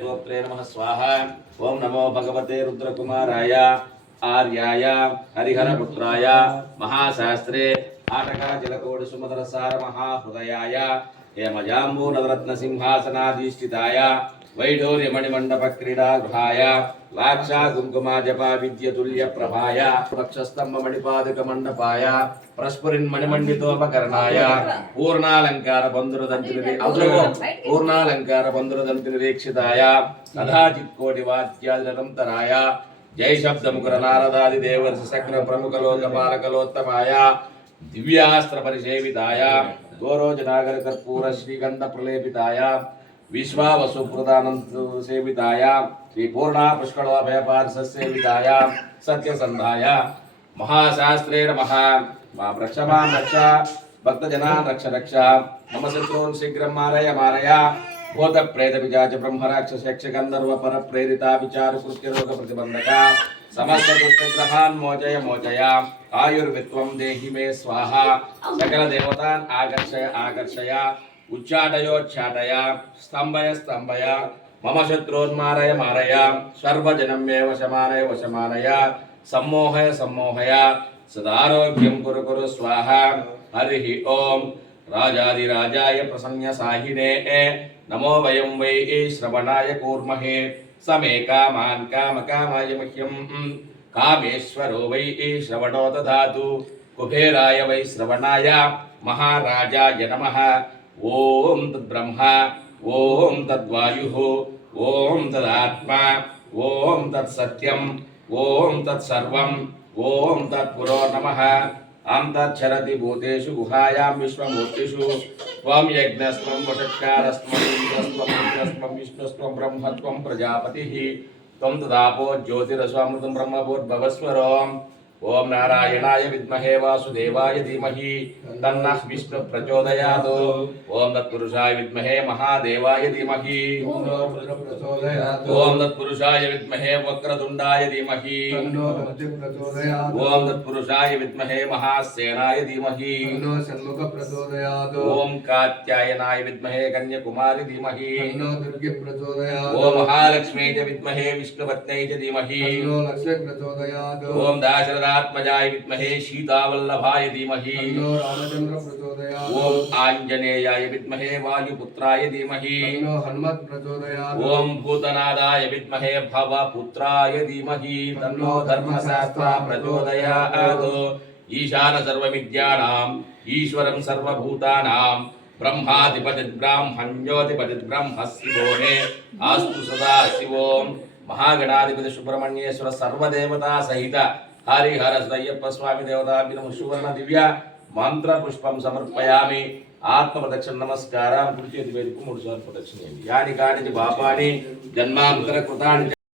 गोत्रे नमः स्वाहा। ओम नमो भगवते रुद्रकुमाराय आर्याय हरिहरपुत्राय महाशास्त्रे आटकाजलकोटि सुमधुरसार महाहृदयाय हेमजाम्बू नवरत्न सिंहासनाधिष्ठिताय वैढूर्यमणिमण्डपक्रीडागृहाय लाक्षा कुङ्कुमा जपा विद्यतुल्य प्रभाय वक्षस्तंभ मणिपादक मंडपाय प्रस्फुरिन् मणिमण्डितोपकरणाय पूर्णालंकार बंधुरदंति निरीक्षिताय कदाचित्कोटि वाद्यादिनिरन्तराय जय शब्द मुकुर नारदादि देवर्षि शक्र प्रमुख लोकपालकलोत्तमाय दिव्यास्त्र परिसेविताय गोरोजनागर कर्पूर श्रीगंध प्रलेपिताय विश्वावसु प्रदानंद सेविताय श्री पूर्णा पुष्कलोभयपार्श सेविताय सत्यसंधाय महाशास्त्रे नमः। मा वृक्षमान् रक्ष भक्तजनान् रक्ष रक्ष मम शत्रून् शीघ्रं मारय मारय भूत प्रेत पिशाच ब्रह्म राक्षस यक्ष गंधर्व पर प्रेरिता विचार कृत्य रोग प्रतिबंधक समस्त दुष्ट ग्रहान् मोचय मोचय आयुर्वित्वं देहि मे स्वाहा सकल देवतान् आकर्षय आकर्षय उच्चाटयोच्चाटय स्तंभय स्तंभय मम शत्रून्मारय मारय सर्वजनं मे वशमानय वशमानय सम्मोहय सम्मोहय सदारोग्यं कुरु कुरु स्वाहा। हरि ओम राजाधिराजाय प्रसन्न साहिने नमो वयं वै श्रवणाय कूर्महे समे कामान् कामकामाय मह्यं कामेश्वरो वै श्रवणो दधातु कुबेराय वै श्रवणाय महाराजाय नमः। ओम तद्ब्रह्मा ओम तद्वायुः ओम तदात्मा ओम तत्सत्यम् ओम तत्सर्वम् ओम तत्पुरो नमः। आं तच्छरति भूतेषु गुहायां विश्वमूर्तिषु त्वं यज्ञस्त्वं वषट्कारस्त्वं इन्द्रस्त्वं रुद्रस्त्वं विष्णुस्त्वं ब्रह्मत्वं प्रजापतिः त्वं तदापो ज्योतिरस्वामृतं ब्रह्मभूर्भवस्वरोम्। ओम नारायणाय विद्महे वासुदेवाय धीमहि तन्नः विष्णु प्रचोदयात्। ओम तत्पुरुषाय विद्महे महादेवाय धीमहि ओम तत्पुरुषाय विद्महे वक्रतुंडाय धीमहि ओम तत्पुरुषाय विद्महे महासेनाय धीमहि ओम कात्यायनाय विद्महे कन्याकुमारी धीमहि ओम महालक्ष्मी च विद्महे विष्णुपत्न्यै च धीमहि ओम दाशरथात्मजाय विद्महे सीतावल्लभाय धीमहि ओम आंजनेयाय विद्महे वायुपुत्राय धीमहि ओम भूतनादाय विद्महे भवपुत्राय धीमहि तन्नो धर्मशास्त्रा प्रचोदयात्। ईशान सर्वविद्यानाम् ईश्वरं सर्वभूतानां ब्रह्माधिपतिर्ब्राह्मण्योऽधिपतिर्ब्रह्म शिवो मे अस्तु सदा शिवों। महागणाधिपति सुब्रह्मण्येश्वर सर्वदेवता सहित हरिहर श्रीयप्प स्वामी देवताभ्यः सुवर्ण दिव्य मंत्र पुष्पं समर्पयामि। आत्म प्रदक्षिण नमस्कार कुर्ची वेदिक 3 सार्లు प्रदक्षिण यानि कानि पापानि जन्मांतर कृतानि